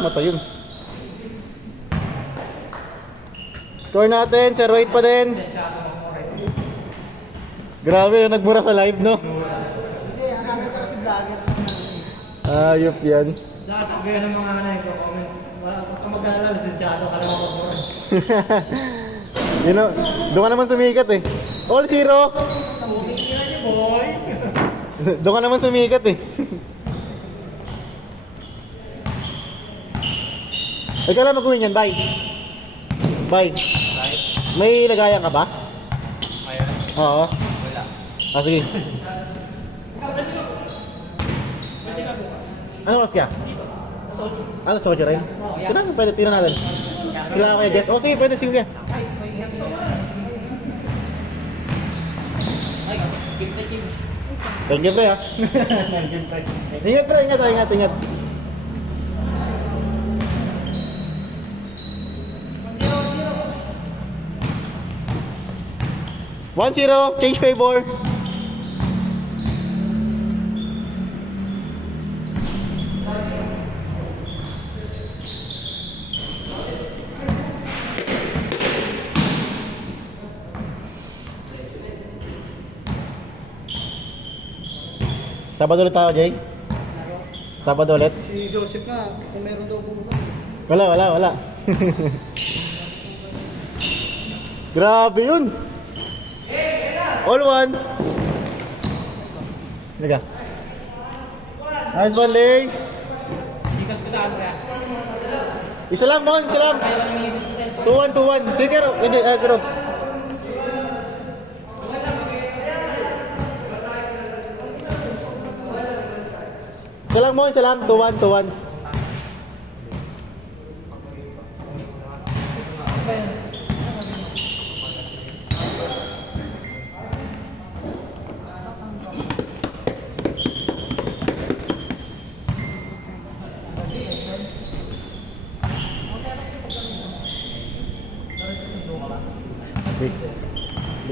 Mata yun. Score natin, 0-8 pa din. Grabe, nagmura sa live, no? Hindi, akala ko kasi vlogger. Ayop yan. Lahat ang gaya ng mga comment. Wala ka mag-alala, desyado ka lang mag-comment. You know, doon ka naman sumikat eh. All zero. Boy! Doon ka naman sumikat eh. Ikaw lang mag-win yan, bye. Bye. May lagayan ka ba? Ayun. Oo. Wala. Ah, sige. Ano oras kaya? Ano, sojo rin? Tira na, pwede, tira natin. Sila kaya guess? Oh, sige, pwede, sige kaya. Thank you, pre, ha? Ingat, pre, ingat. 1-0, change favor. Sabado ulit tayo, Jay. Sabado ulit. Si Joseph nga, kung meron daw bukas. Wala. Grabe yun. All one. Liga. Nice one, Lay. Ikas ko saan kaya? Isa lang, Mon. Isa lang. 2-1. Sige, Kero. Hindi, Kero. Isa lang, Mon. Isa lang. 2-1.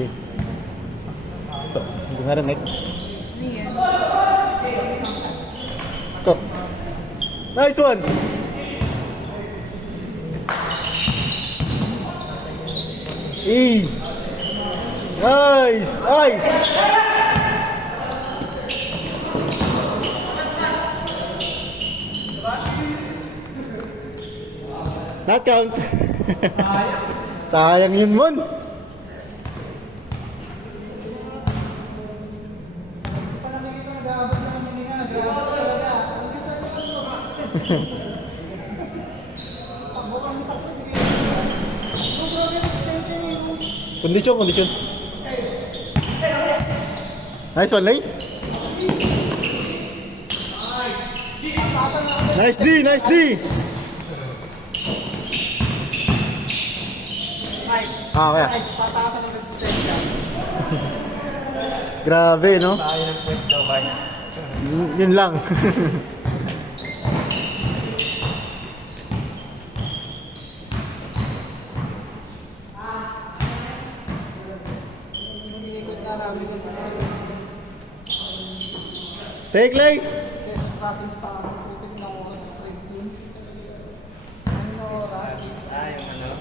Wait. Ito, hindi nga rin, Ito. Nice one! Nice! Ay! Not count. Sayang yun, Mon. Kondisyon. Nice one, Lay. Nice D. Kaya. Patasan ng resistensya. Grabe, no? Tayo ng point daw, bye. Yun lang. Take, Lay. Practice pa ako. Sutin ng oras sa 13. Ano oras? Yung ano?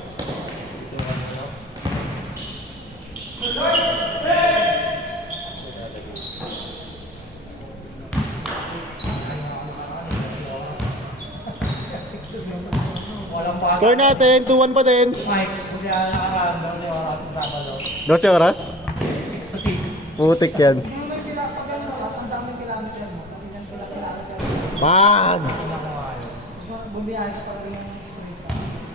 Score natin, 2-1 pa din. Mike, hindi ako nakaramdam yung oras ng Sabado. 12 oras? 6 to 6. Putik yan. Yung may pag ano oras, ang daming kilometer mo. Kasi yan kilometer. Pag! Bumiyahe ka pa rin yung street.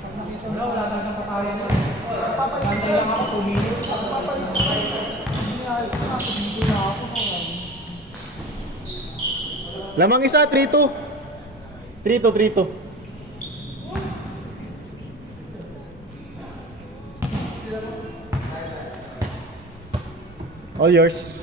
Pag nakita mo, Wala talagang patayan mo. Nantay lang ako 2 minutes. bumiyahe ka na, video na ako. Lamang isa, 3-2. 3-2. All yours.